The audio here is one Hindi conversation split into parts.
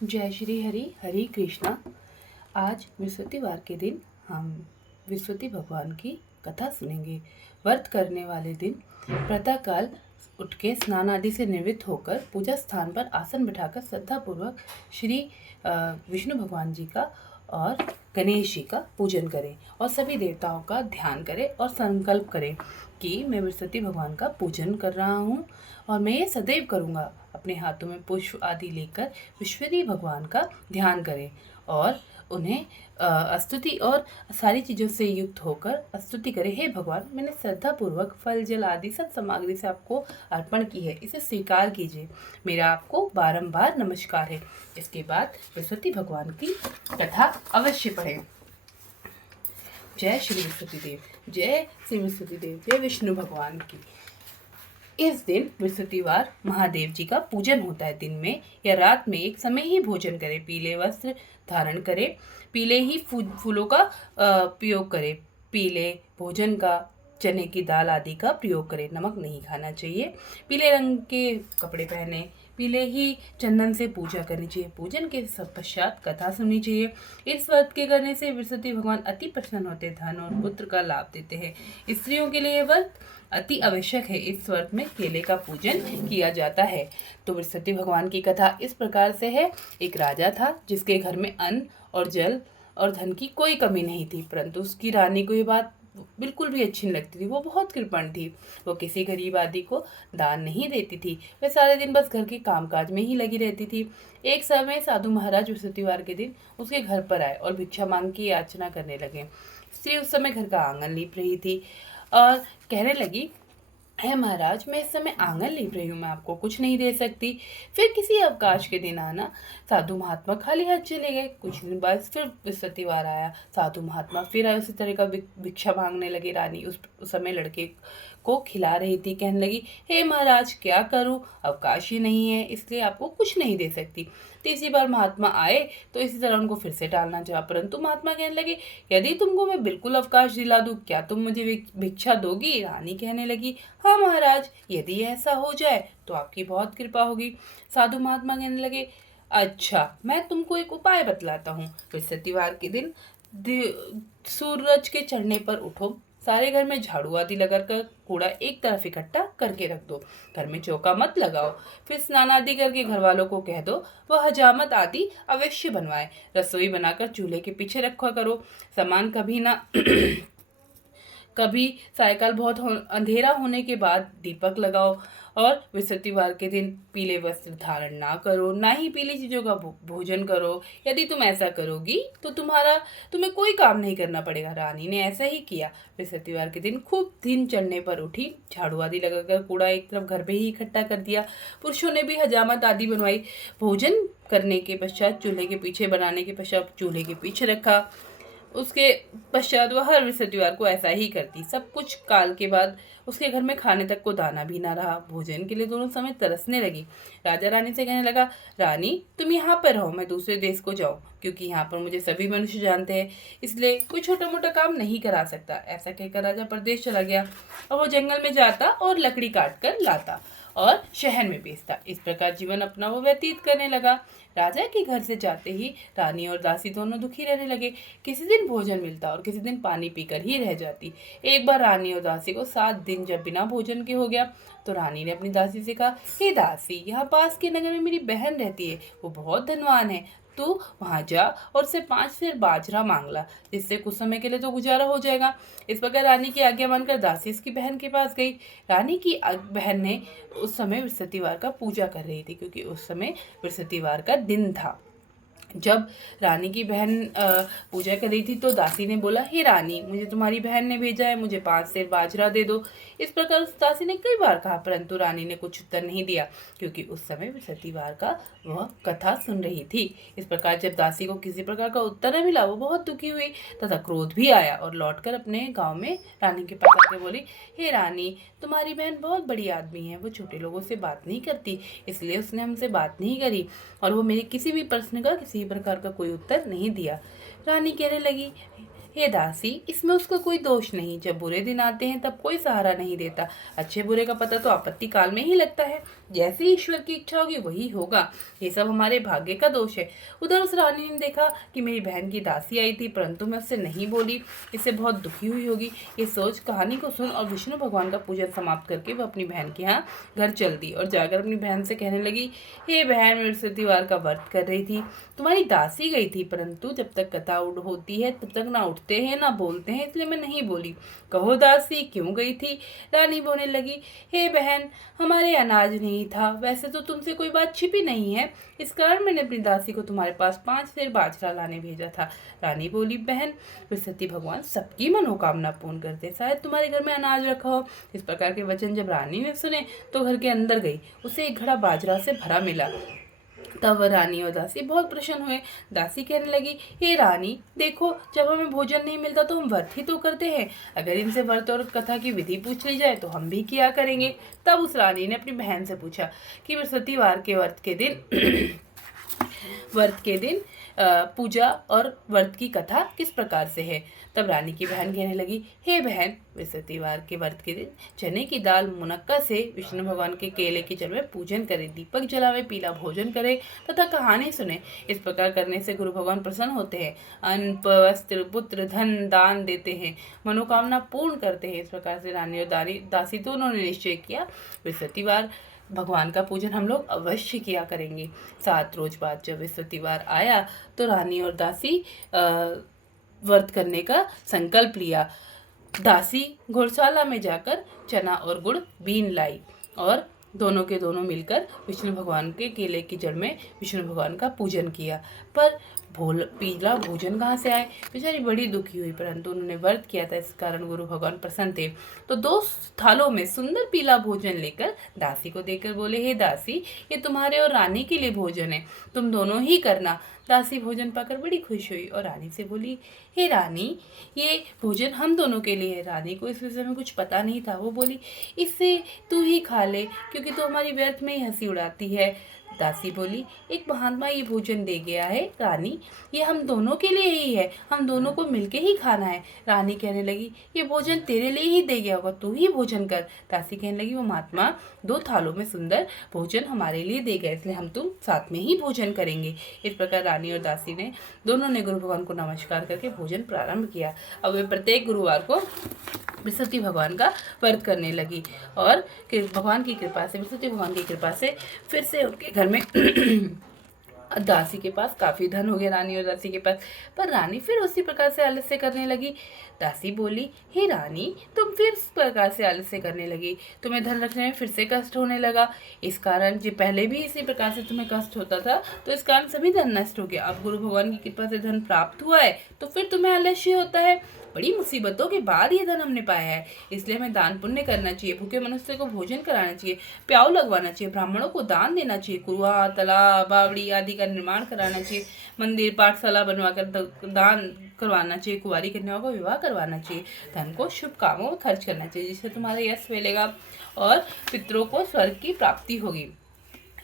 जय श्री हरि हरि कृष्णा। आज बृहस्पतिवार के दिन हम बृहस्पति भगवान की कथा सुनेंगे। व्रत करने वाले दिन प्रातःकाल उठ के स्नान आदि से निवृत्त होकर पूजा स्थान पर आसन बिठाकर श्रद्धापूर्वक श्री विष्णु भगवान जी का और गणेश जी का पूजन करें और सभी देवताओं का ध्यान करें और संकल्प करें कि मैं बृहस्पति भगवान का पूजन कर रहा हूँ और मैं ये सदैव करूँगा। अपने हाथों में पुष्प आदि लेकर बृहस्पति भगवान का ध्यान करें और उन्हें स्तुति और सारी चीज़ों से युक्त होकर स्तुति करें। हे भगवान, मैंने श्रद्धापूर्वक फल जल आदि सब सामग्री से आपको अर्पण की है, इसे स्वीकार कीजिए। मेरा आपको बारंबार नमस्कार है। इसके बाद बृहस्पति भगवान की कथा अवश्य पढ़ें। जय श्री बृहस्पति देव, जय श्री बृहस्पति देव, जय विष्णु भगवान की। इस दिन बृहस्पतिवार महादेव जी का पूजन होता है। दिन में या रात में एक समय ही भोजन करें। पीले वस्त्र धारण करें। पीले ही फूलों का प्रयोग करें। पीले भोजन का चने की दाल आदि का प्रयोग करें। नमक नहीं खाना चाहिए। पीले रंग के कपड़े पहने। पीले ही चंदन से पूजा करनी चाहिए। पूजन के पश्चात कथा सुननी चाहिए। इस व्रत के करने से बृहस्पति भगवान अति प्रसन्न होते हैं, धन और पुत्र का लाभ देते हैं। स्त्रियों के लिए यह व्रत अति आवश्यक है। इस व्रत में केले का पूजन किया जाता है। तो बृहस्पति भगवान की कथा इस प्रकार से है। एक राजा था जिसके घर में अन्न और जल और धन की कोई कमी नहीं थी, परंतु उसकी रानी को ये बात बिल्कुल भी अच्छी नहीं लगती थी। वो बहुत कृपण थी। वो किसी गरीब आदि को दान नहीं देती थी। वह सारे दिन बस घर के कामकाज में ही लगी रहती थी। एक समय साधु महाराज बृहस्पतिवार के दिन उसके घर पर आए और भिक्षा मांग की याचना करने लगे। स्त्री उस समय घर का आंगन लीप रही थी और कहने लगी, है महाराज, मैं इस समय आंगन लीप रही हूँ, मैं आपको कुछ नहीं दे सकती। फिर किसी अवकाश के दिन आना। साधु महात्मा खाली हाथ चले गए। कुछ दिन बाद फिर बृहस्पतिवार आया। साधु महात्मा फिर आए, उसी तरह का भिक्षा मांगने लगे। रानी उस समय लड़के को खिला रही थी। कहने लगी, हे महाराज, क्या करूँ, अवकाश ही नहीं है, इसलिए आपको कुछ नहीं दे सकती। तीसरी बार महात्मा आए तो इसी तरह उनको फिर से टालना चाहा, परंतु महात्मा कहने लगे, यदि तुमको मैं बिल्कुल अवकाश दिला दूं, क्या तुम मुझे भिक्षा दोगी? रानी कहने लगी, हाँ महाराज, यदि ऐसा हो जाए तो आपकी बहुत कृपा होगी। साधु महात्मा कहने लगे, अच्छा, मैं तुमको एक उपाय बतलाता हूँ। बृहस्पतिवार के दिन सूरज के चढ़ने पर उठो, सारे घर में झाड़ू आदि लगाकर कूड़ा एक तरफ इकट्ठा करके रख दो। घर में चौका मत लगाओ। फिर स्नान आदि करके घर वालों को कह दो वह हजामत आदि अवश्य बनवाए। रसोई बनाकर चूल्हे के पीछे रखा करो। सामान कभी ना कभी सायकाल बहुत अंधेरा होने के बाद दीपक लगाओ। और बृहस्पतिवार के दिन पीले वस्त्र धारण ना करो, ना ही पीली चीज़ों का भोजन करो। यदि तुम ऐसा करोगी तो तुम्हें कोई काम नहीं करना पड़ेगा। रानी ने ऐसा ही किया। बृहस्पतिवार के दिन खूब दिन चढ़ने पर उठी, झाड़ू आदि लगाकर कूड़ा एक तरफ घर पे ही इकट्ठा कर दिया। पुरुषों ने भी हजामत आदि बनवाई। भोजन करने के पश्चात चूल्हे के पीछे बनाने के पश्चात चूल्हे के पीछे रखा। उसके पश्चात वह हर बृहस्पतिवार को ऐसा ही करती। सब कुछ काल के बाद उसके घर में खाने तक को दाना भी ना रहा। भोजन के लिए दोनों समय तरसने लगी। राजा रानी से कहने लगा, रानी, तुम यहाँ पर रहो, मैं दूसरे देश को जाऊँ, क्योंकि यहाँ पर मुझे सभी मनुष्य जानते हैं, इसलिए कोई छोटा मोटा काम नहीं करा सकता। ऐसा कहकर राजा परदेश चला गया और वो जंगल में जाता और लकड़ी काट कर लाता और शहर में बेचता। इस प्रकार जीवन अपना वो व्यतीत करने लगा। राजा के घर से जाते ही रानी और दासी दोनों दुखी रहने लगे। किसी दिन भोजन मिलता और किसी दिन पानी पीकर ही रह जाती। एक बार रानी और दासी को 7 दिन जब बिना भोजन के हो गया तो रानी ने अपनी दासी से कहा, हे दासी, यहाँ पास के नगर में मेरी बहन रहती है, वो बहुत धनवान है, तू वहां जा और उससे 5 सेर बाजरा मांग ला, जिससे कुछ समय के लिए तो गुजारा हो जाएगा। इस प्रकार रानी की आज्ञा मानकर दासी इसकी बहन के पास गई। रानी की बहन ने उस समय बृहस्पतिवार का पूजा कर रही थी, क्योंकि उस समय बृहस्पतिवार का दिन था। जब रानी की बहन पूजा कर रही थी तो दासी ने बोला, हे रानी, मुझे तुम्हारी बहन ने भेजा है, मुझे 5 सेर बाजरा दे दो। इस प्रकार उस दासी ने कई बार कहा, परंतु रानी ने कुछ उत्तर नहीं दिया, क्योंकि उस समय बृहस्पतिवार का वह कथा सुन रही थी। इस प्रकार जब दासी को किसी प्रकार का उत्तर न मिला, वो बहुत दुखी हुई तथा क्रोध भी आया और लौटकर अपने गाँव में रानी के पास आकर बोली, हे रानी, तुम्हारी बहन बहुत बड़ी आदमी है, वो छोटे लोगों से बात नहीं करती, इसलिए उसने हमसे बात नहीं करी और वो मेरे किसी भी प्रश्न का किसी प्रकार का कोई उत्तर नहीं दिया। रानी कहने लगी, हे दासी, इसमें उसका कोई दोष नहीं। जब बुरे दिन आते हैं तब कोई सहारा नहीं देता। अच्छे बुरे का पता तो आपत्ति काल में ही लगता है। जैसे ईश्वर की इच्छा होगी वही होगा। ये सब हमारे भाग्य का दोष है। उधर उस रानी ने देखा कि मेरी बहन की दासी आई थी, परंतु मैं उससे नहीं बोली। इससे बहुत दुखी हुई होगी। ये सोच कहानी को सुन और विष्णु भगवान का पूजन समाप्त करके वह अपनी बहन के यहाँ घर चल दी और जाकर अपनी बहन से कहने लगी, हे बहन, मैं बृहस्पतिवार का व्रत कर रही थी। तुम्हारी दासी गई थी, परंतु जब तक कथा होती है तब तक ना उठते हैं ना बोलते हैं, इसलिए मैं नहीं बोली। कहो दासी, क्यों गई थी? रानी बोलने लगी, हे बहन, हमारे अनाज नहीं था। वैसे तो तुमसे कोई बात छिपी नहीं है, इस कारण मैंने अपनी दासी को तुम्हारे पास 5 सेर बाजरा लाने भेजा था। रानी बोली, बहन, बृहस्पति भगवान सबकी मनोकामना पूर्ण करते, शायद तुम्हारे घर में अनाज रखा हो। इस प्रकार के वचन जब रानी ने सुने तो घर के अंदर गई। उसे एक घड़ा बाजरा से भरा मिला। तब रानी और दासी बहुत प्रसन्न हुए। दासी कहने लगी, हे रानी, देखो, जब हमें भोजन नहीं मिलता तो हम व्रत ही तो करते हैं। अगर इनसे व्रत और कथा की विधि पूछ ली जाए तो हम भी किया करेंगे। तब उस रानी ने अपनी बहन से पूछा कि बृहस्पतिवार के व्रत के दिन पूजा और व्रत की कथा किस प्रकार से है। तब रानी की बहन कहने लगी, हे बहन, बृहस्पतिवार के व्रत के दिन चने की दाल मुनक्का से विष्णु भगवान के केले की जल में पूजन करे, दीपक जलावे, पीला भोजन करे तथा कहानी सुने। इस प्रकार करने से गुरु भगवान प्रसन्न होते हैं, अन्न, वस्त्र, पुत्र, धन दान देते हैं, मनोकामना पूर्ण करते हैं। इस प्रकार से रानी और दासी दोनों ने निश्चय किया, बृहस्पतिवार भगवान का पूजन हम लोग अवश्य किया करेंगे। 7 रोज बाद जब बृहस्पतिवार आया तो रानी और दासी व्रत करने का संकल्प लिया। दासी घोड़शाला में जाकर चना और गुड़ बीन लाई और दोनों के दोनों मिलकर विष्णु भगवान के केले की जड़ में विष्णु भगवान का पूजन किया। पर पीला भोजन कहाँ से आए? बेचारी बड़ी दुखी हुई, परंतु उन्होंने व्रत किया था, इस कारण गुरु भगवान प्रसन्न थे। तो 2 थालों में सुंदर पीला भोजन लेकर दासी को देकर बोले, हे दासी, ये तुम्हारे और रानी के लिए भोजन है, तुम दोनों ही करना। दासी भोजन पाकर बड़ी खुश हुई और रानी से बोली, हे रानी, ये भोजन हम दोनों के लिए है। रानी को इस विषय में कुछ पता नहीं था। वो बोली, इससे तू ही खा ले, क्योंकि तू हमारी व्यर्थ में ही हंसी उड़ाती है। दासी बोली, एक महात्मा ये भोजन दे गया है रानी, ये हम दोनों के लिए ही है, हम दोनों को मिलके ही खाना है। रानी कहने लगी, ये भोजन तेरे लिए ही दे गया होगा, तू ही भोजन कर। दासी कहने लगी, वो महात्मा 2 थालों में सुंदर भोजन हमारे लिए दे गए, इसलिए हम तुम साथ में ही भोजन करेंगे। इस प्रकार रानी और दासी ने दोनों ने गुरु भगवान को नमस्कार करके भोजन प्रारंभ किया। अब वे प्रत्येक गुरुवार को बृहस्पति भगवान का व्रत करने लगी और भगवान की कृपा से, बृहस्पति भगवान की कृपा से फिर से उनके घर में दासी के पास काफ़ी धन हो गया, रानी और दासी के पास। पर रानी फिर उसी प्रकार से आलस्य करने लगी। दासी बोली, हे रानी, तुम फिर इस प्रकार से आलस्य करने लगी, तुम्हें धन रखने में फिर से कष्ट होने लगा। इस कारण जो पहले भी इसी प्रकार से तुम्हें कष्ट होता था, तो इस कारण सभी धन नष्ट हो गया। अब गुरु भगवान की कृपा से धन प्राप्त हुआ है तो फिर तुम्हें आलस्य होता है। बड़ी मुसीबतों के बाद ये धन हमने पाया है, इसलिए हमें दान पुण्य करना चाहिए, भूखे मनुष्य को भोजन कराना चाहिए, प्याऊ लगवाना चाहिए, ब्राह्मणों को दान देना चाहिए, कुआं, तालाब, बावड़ी आदि का निर्माण कराना चाहिए, मंदिर पाठशाला बनवाकर दान करवाना चाहिए, कुंवारी कन्याओं का विवाह करवाना चाहिए। धन को शुभ कामों में खर्च करना चाहिए, जिससे तुम्हारा यश फैलेगा और पितरों को स्वर्ग की प्राप्ति होगी।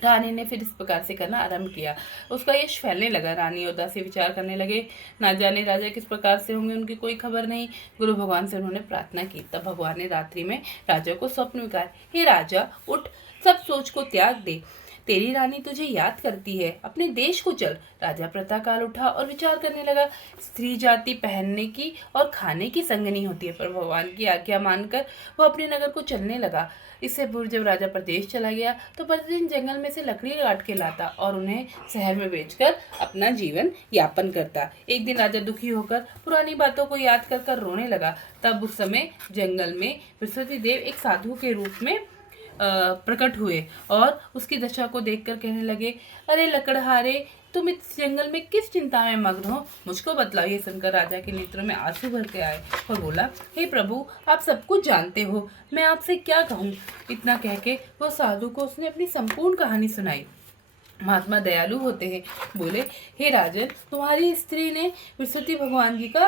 रानी ने फिर इस प्रकार से करना आरंभ किया, उसका यश फैलने लगा। रानी और दासी विचार करने लगे, ना जाने राजा किस प्रकार से होंगे, उनकी कोई खबर नहीं। गुरु भगवान से उन्होंने प्रार्थना की। तब भगवान ने रात्रि में राजा को स्वप्न में कहा, हे राजा, उठ, सब सोच को त्याग दे, तेरी रानी तुझे याद करती है, अपने देश को चल। राजा प्रातःकाल उठा और विचार करने लगा, स्त्री जाति पहनने की और खाने की संगनी होती है, पर भगवान की आज्ञा मानकर वह अपने नगर को चलने लगा। इससे पूर्व जब राजा प्रदेश चला गया तो प्रतिदिन जंगल में से लकड़ी काट के लाता और उन्हें शहर में बेचकर अपना जीवन यापन करता। एक दिन राजा दुखी होकर पुरानी बातों को याद कर कर रोने लगा। तब उस समय जंगल में बृहस्पति देव एक साधु के रूप में प्रकट हुए और उसकी दशा को देखकर कहने लगे, अरे लकड़हारे, तुम इस जंगल में किस चिंता में मग्न हो, मुझको बतलाओ। ये सुनकर राजा के नेत्रों में आंसू भर के आए और बोला, हे प्रभु, आप सब कुछ जानते हो, मैं आपसे क्या कहूँ। इतना कह के वो साधु को उसने अपनी संपूर्ण कहानी सुनाई। महात्मा दयालु होते हैं, बोले, हे राजन, तुम्हारी स्त्री ने बृहस्पति भगवान जी का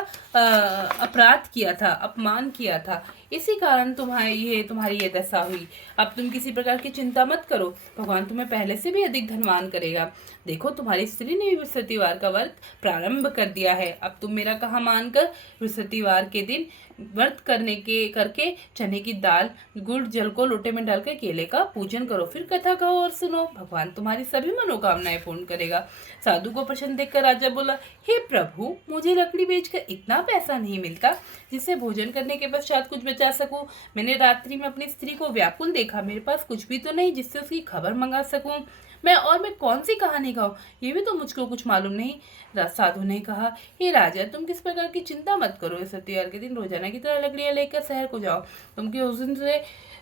अपराध किया था, अपमान किया था, इसी कारण तुम्हारी ये दशा हुई। अब तुम किसी प्रकार की चिंता मत करो, भगवान तुम्हें पहले से भी अधिक धनवान करेगा। देखो, तुम्हारी स्त्री ने भी बृहस्पतिवार का व्रत प्रारंभ कर दिया है। अब तुम मेरा कहा मानकर बृहस्पतिवार के दिन व्रत करके चने की दाल, गुड़, जल को लोटे में डालकर केले का पूजन करो, फिर कथा कहो और सुनो। भगवान तुम्हारी सभी मनोकामनाएं पूर्ण करेगा। साधु को प्रसन्न देखकर राजा बोला, हे प्रभु, मुझे लकड़ी बेचकर इतना पैसा नहीं मिलता जिससे भोजन करने के पश्चात कुछ बचा सकूं। मैंने रात्रि में अपनी स्त्री को व्याकुल देखा, मेरे पास कुछ भी तो नहीं जिससे उसकी खबर मंगा सकूं। मैं कौन सी कहानी कहूँ, ये भी तो मुझको कुछ मालूम नहीं। साधु ने कहा, हे राजा, तुम किस प्रकार की चिंता मत करो। इस सत्यार के दिन रोजाना की तरह लकड़ियां लेकर शहर को जाओ। तुमके उस दिन से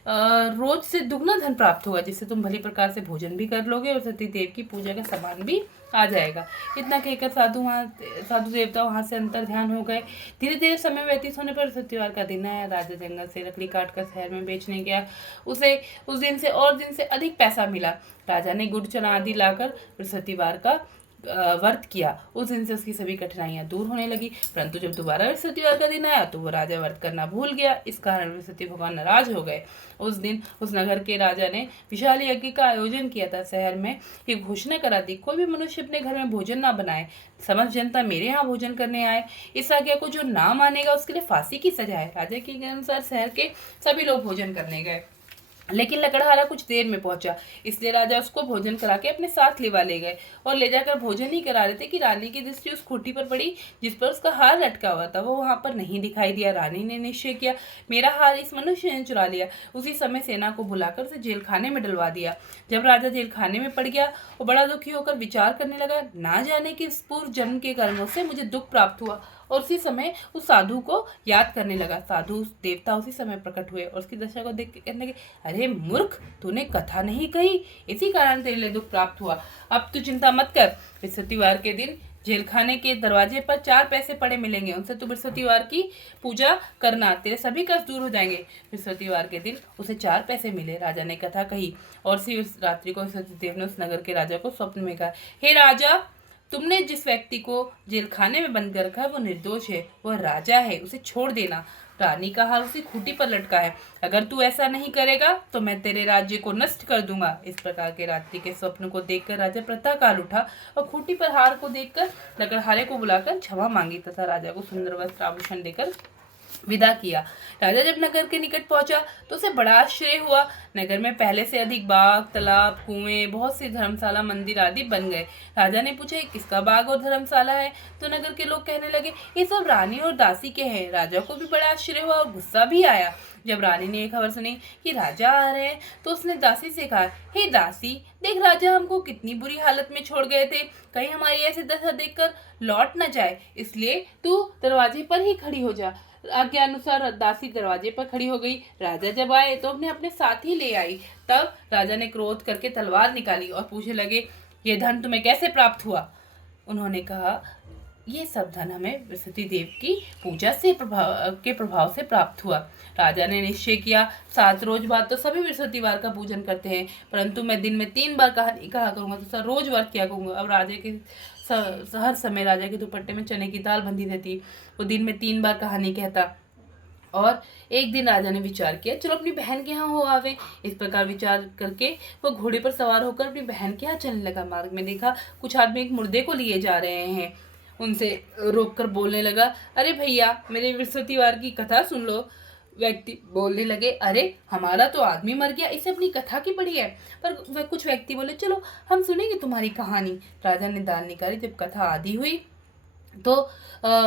रोज से दुगना धन प्राप्त होगा, जिससे तुम भली प्रकार से भोजन भी कर लोगे और सती देव की पूजा का सामान भी आ जाएगा। इतना कहकर साधु देवता वहां से अंतर ध्यान हो गए। धीरे धीरे समय व्यतीत होने पर सत्यवार का दिन आया। राजा जंगल से लकड़ी काट कर शहर में बेचने गया। उसे उस दिन से अधिक पैसा मिला। राजा ने गुड़, चना आदि लाकर बृहस्पतिवार का व्रत किया। उस दिन से उसकी सभी कठिनाइयां दूर होने लगी। परंतु जब दोबारा बृहस्पतिवार का दिन आया तो वो राजा व्रत करना भूल गया। इस कारण बृहस्पति भगवान नाराज हो गए। उस दिन उस नगर के राजा ने विशाल यज्ञ का आयोजन किया था। शहर में ये घोषणा करा दी, कोई भी मनुष्य अपने घर में भोजन ना बनाए। समस्त जनता मेरे यहाँ भोजन करने आए। इस आज्ञा को जो ना मानेगा उसके लिए फांसी की सजा है। राजा के अनुसार शहर के सभी लोग भोजन करने गए, लेकिन लकड़हारा कुछ देर में पहुंचा, इसलिए राजा उसको भोजन करा के अपने साथ ले गए और ले जाकर भोजन ही करा रहे थे कि रानी की दृष्टि उस खूंटी पर पड़ी जिस पर उसका हार लटका हुआ था। वो वहां पर नहीं दिखाई दिया। रानी ने निश्चय किया, मेरा हार इस मनुष्य ने चुरा लिया। उसी समय सेना को बुलाकर उसे जेल खाने में डलवा दिया। जब राजा जेल खाने में पड़ गया, वो बड़ा दुखी होकर विचार करने लगा, ना जाने कि पूर्व जन्म के कर्मों से मुझे दुख प्राप्त हुआ। और उसी समय उस साधु को याद करने लगा। साधु देवता उसी समय प्रकट हुए और उसकी दशा को देख के कहने लगे, अरे मूर्ख, तूने कथा नहीं कही, इसी कारण तेरे लिए दुख प्राप्त हुआ। अब तू चिंता मत कर। बृहस्पतिवार के दिन जेल खाने के दरवाजे पर 4 पैसे पड़े मिलेंगे, उनसे तू बृहस्पतिवार की पूजा करना, तेरे सभी कष्ट दूर हो जाएंगे। बृहस्पतिवार के दिन उसे 4 पैसे मिले। राजा ने कथा कही और उसी उस रात्रि को सतीदेव ने उस नगर के राजा को स्वप्न में कहा, हे राजा, तुमने जिस व्यक्ति को जेल खाने में बंद कर रखा है वो निर्दोष है, वह राजा है, उसे छोड़ देना। रानी का हार उसी खूंटी पर लटका है। अगर तू ऐसा नहीं करेगा तो मैं तेरे राज्य को नष्ट कर दूंगा। इस प्रकार के रात्रि के स्वप्न को देखकर राजा प्रातःकाल उठा और खूंटी पर हार को देखकर लकड़हारे को बुलाकर क्षमा मांगी तथा राजा को सुंदर वस्त्र आभूषण देकर विदा किया। राजा जब नगर के निकट पहुंचा तो उसे बड़ा आश्चर्य हुआ। नगर में पहले से अधिक बाग, तालाब, कुएं, बहुत सी धर्मशाला, मंदिर आदि बन गए। राजा ने पूछा, किसका बाग और धर्मशाला है? तो नगर के लोग कहने लगे, ये सब रानी और दासी के हैं। राजा को भी बड़ा आश्चर्य हुआ और गुस्सा भी आया। जब रानी ने ये खबर सुनी कि राजा आ रहे हैं तो उसने दासी से कहा, हे दासी, देख राजा हमको कितनी बुरी हालत में छोड़ गए थे, कहीं हमारी ऐसी दशा देखकर लौट न जाए, इसलिए तू दरवाजे पर ही खड़ी हो जा। आज्ञा अनुसार दासी दरवाजे पर खड़ी हो गई। राजा जब आए तो अपने साथ ही ले आई। तब राजा ने क्रोध करके तलवार निकाली और पूछने लगे, ये धन तुम्हें कैसे प्राप्त हुआ? उन्होंने कहा, ये सब धन हमें बृहस्पति देव की पूजा से प्रभाव से प्राप्त हुआ। राजा ने निश्चय किया, 7 रोज बाद तो सभी बृहस्पतिवार का पूजन करते हैं, परंतु मैं दिन में 3 बार कहानी कहा करूंगा तो रोज व्रत किया करूंगा। अब राजा के हर समय राजा के दुपट्टे में चने की दाल बंधी रहती। वो दिन में 3 बार कहानी कहता। और एक दिन राजा ने विचार किया, चलो अपनी बहन के यहाँ हो आवे। इस प्रकार विचार करके वो घोड़े पर सवार होकर अपनी बहन के यहाँ चलने लगा। मार्ग में देखा कुछ आदमी एक मुर्दे को लिए जा रहे हैं। उनसे रोककर बोलने लगा, अरे भैया, मेरे बृहस्पतिवार की कथा सुन लो। व्यक्ति बोलने लगे, अरे हमारा तो आदमी मर गया, इसे अपनी कथा की पड़ी है। पर वह कुछ व्यक्ति बोले, चलो हम सुनेंगे तुम्हारी कहानी। राजा ने दाल निकाली। जब कथा आदि हुई तो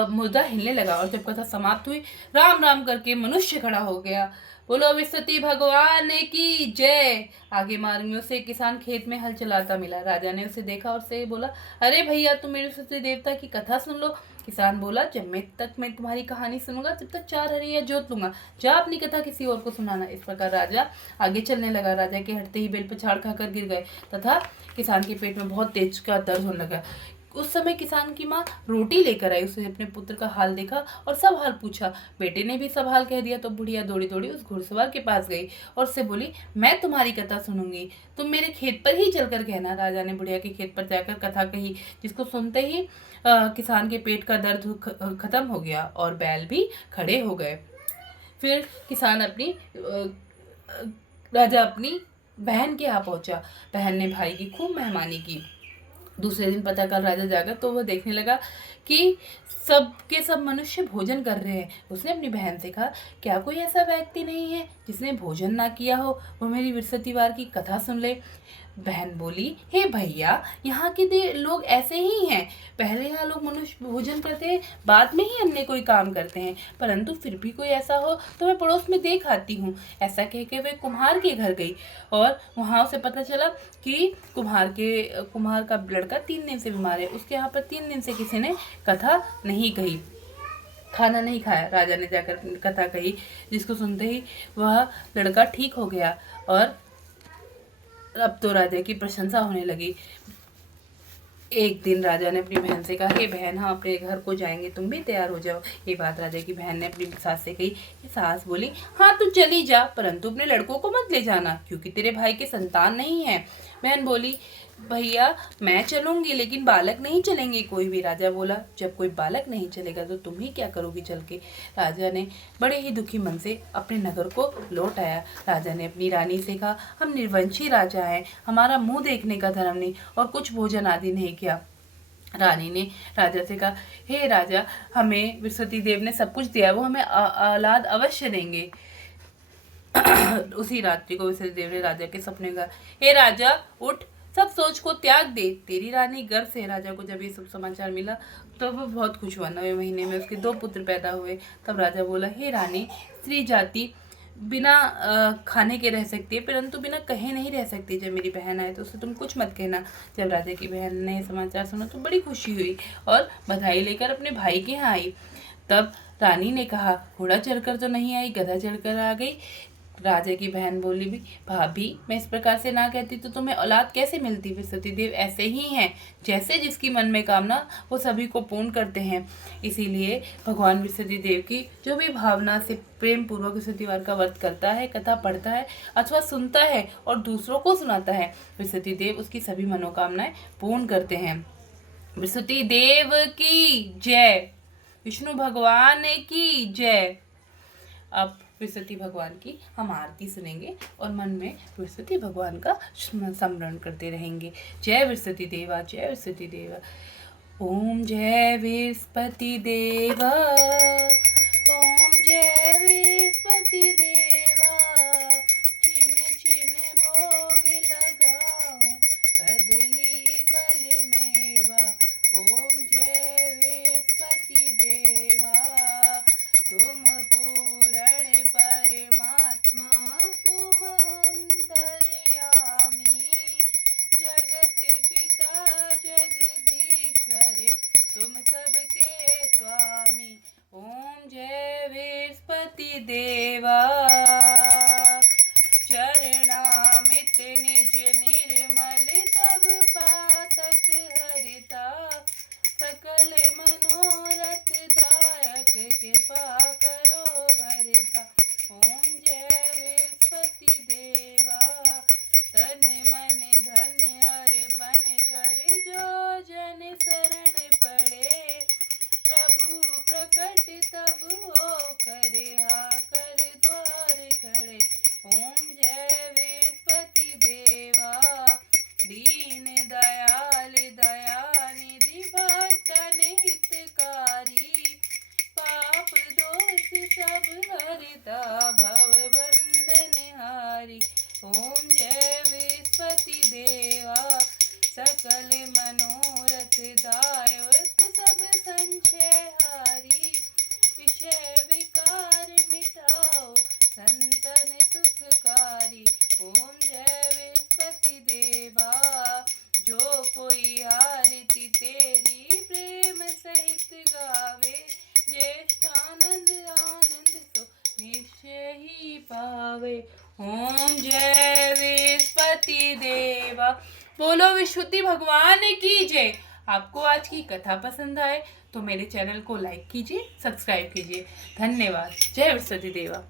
मुर्दा हिलने लगा और जब कथा समाप्त हुई, राम राम करके मनुष्य खड़ा हो गया। बोलो बृहस्पति भगवान की जय। आगे मार्ग में उसे किसान खेत में हल चलाता मिला। राजा ने उसे देखा और उसे बोला, अरे भैया, तुम मेरे बृहस्पति देवता की कथा सुन लो। किसान बोला, जब मैं तुम्हारी कहानी सुनूंगा तब तक 4 हरिया जोत लूंगा, जा अपनी कथा किसी और को सुनाना। इस प्रकार राजा आगे चलने लगा। राजा के हटते ही बेल पर छाड़ खाकर गिर गए तथा किसान के पेट में बहुत तेज का दर्द होने लगा। उस समय किसान की माँ रोटी लेकर आई। उसने अपने पुत्र का हाल देखा और सब हाल पूछा। बेटे ने भी सब हाल कह दिया तो बुढ़िया दौड़ी दौड़ी उस घुड़सवार के पास गई और उससे बोली, मैं तुम्हारी कथा सुनूंगी, तुम मेरे खेत पर ही चलकर कहना। राजा ने बुढ़िया के खेत पर जाकर कथा कही, जिसको सुनते ही किसान के पेट का दर्द खत्म हो गया और बैल भी खड़े हो गए। फिर किसान राजा अपनी बहन के यहाँ पहुंचा। बहन ने भाई की खूब मेहमानी की। दूसरे दिन प्रातःकाल राजा जागा तो वह देखने लगा कि सब मनुष्य भोजन कर रहे हैं। उसने अपनी बहन से कहा, क्या कोई ऐसा व्यक्ति नहीं है जिसने भोजन ना किया हो, वो मेरी बृहस्पतिवार की कथा सुन ले। बहन बोली, हे भैया, यहाँ के लोग ऐसे ही हैं। पहले यहाँ लोग मनुष्य भोजन करते हैं, बाद में ही अन्य कोई काम करते हैं, परंतु फिर भी कोई ऐसा हो तो मैं पड़ोस में देख आती हूँ। ऐसा कह के वे कुम्हार के घर गई और वहाँ उसे पता चला कि कुम्हार का लड़का 3 दिन से बीमार है। उसके यहाँ पर 3 दिन से किसी ने कथा नहीं कही, खाना नहीं खाया। राजा ने जाकर कथा कही, जिसको सुनते ही वह लड़का ठीक हो गया और अब तो राजा की प्रशंसा होने लगी। एक दिन राजा ने अपनी बहन से कहा, हे बहन, हम अपने घर को जाएंगे, तुम भी तैयार हो जाओ। ये बात राजा की बहन ने अपनी सास से कही। सास बोली, हाँ तू चली जा, परंतु अपने लड़कों को मत ले जाना, क्योंकि तेरे भाई के संतान नहीं है। बहन बोली, भैया मैं चलूंगी, लेकिन बालक नहीं चलेंगे कोई भी। राजा बोला, जब कोई बालक नहीं चलेगा तो तुम ही क्या करोगी चल के। राजा ने बड़े ही दुखी मन से अपने नगर को लौट आया। राजा ने अपनी रानी से कहा, हम निर्वंशी राजा हैं, हमारा मुंह देखने का धर्म नहीं और कुछ भोजन आदि नहीं किया। रानी ने राजा से कहा, हे राजा, हमें बृहस्पति देव ने सब कुछ दिया, वो हमें औलाद अवश्य देंगे। उसी रात्रि को बृहस्पति देव ने राजा के सपने कहा, हे राजा उठ, सब सोच को त्याग दे, तेरी रानी गर्भ से। राजा को जब ये सब समाचार मिला तो वह बहुत खुश हुआ। 9वें महीने में उसके 2 पुत्र पैदा हुए। तब राजा बोला, हे रानी, स्त्री जाति बिना खाने के रह सकती है, परंतु बिना कहे नहीं रह सकती। जब मेरी बहन आए तो उससे तुम कुछ मत कहना। जब राजा की बहन ने समाचार सुना तो बड़ी खुशी हुई और बधाई लेकर अपने भाई के यहाँ आई। तब रानी ने कहा, घोड़ा चढ़कर तो नहीं आई, गधा चढ़कर आ गई। राजा की बहन बोली, भी भाभी, मैं इस प्रकार से ना कहती तो तुम्हें औलाद कैसे मिलती। बृहस्पति देव ऐसे ही हैं, जैसे जिसकी मन में कामना वो सभी को पूर्ण करते हैं। इसीलिए भगवान बृहस्पति देव की जो भी भावना से प्रेम पूर्वक बृहस्पतिवार का व्रत करता है, कथा पढ़ता है अथवा सुनता है और दूसरों को सुनाता है, बृहस्पति देव उसकी सभी मनोकामनाएं पूर्ण करते हैं। बृहस्पति देव की जय, विष्णु भगवान की जय। अब बृहस्पति भगवान की हम आरती सुनेंगे और मन में बृहस्पति भगवान का स्मरण करते रहेंगे। जय बृहस्पति देवा, जय बृहस्पति देवा। ओम जय बृहस्पति देवा, ओम जय बृहस्पति देवा। छिन छिन भोग लगाऊं, कदली फल मेवा। ओम जय बृहस्पति देवा, तुम पूर्ण परमात्मा, तुम अंतर्यामी, जगत पिता जगदीश्वर, तुम सबके स्वामी। ओम जय बृहस्पति देवा। चरणामित निज निर्मल, तब पातक हरिता, सकल मनोरथ दायक, कृपा करो भरता। ओम जय बृहस्पति देवा, तन मन धन अर्पण कर, जो जन शरण पड़े, प्रभु प्रकट तब हो करे, आकर द्वार खड़े। ओम जय बृहस्पति देवा, दीन दयाल दयानिधि, भक्तन हितकारी, पाप दोष सब हरिता, भव बंधन हारी। ओम जय बृहस्पति देवा, सकल मनोरथ दायक, सब संशय हारी, विषय विकार मिटाओ, संतन सुखकारी। ओम जय बृहस्पति देवा, जो कोई आरती तेरी प्रेम सहित गावे, ज्येष्ठ आनंद आनंद तो निश्चय ही पावे। ओम जय बृहस्पति देवा। बोलो बृहस्पति भगवान की जय। आपको आज की कथा पसंद आए तो मेरे चैनल को लाइक कीजिए, सब्सक्राइब कीजिए। धन्यवाद। जय बृहस्पति देवा।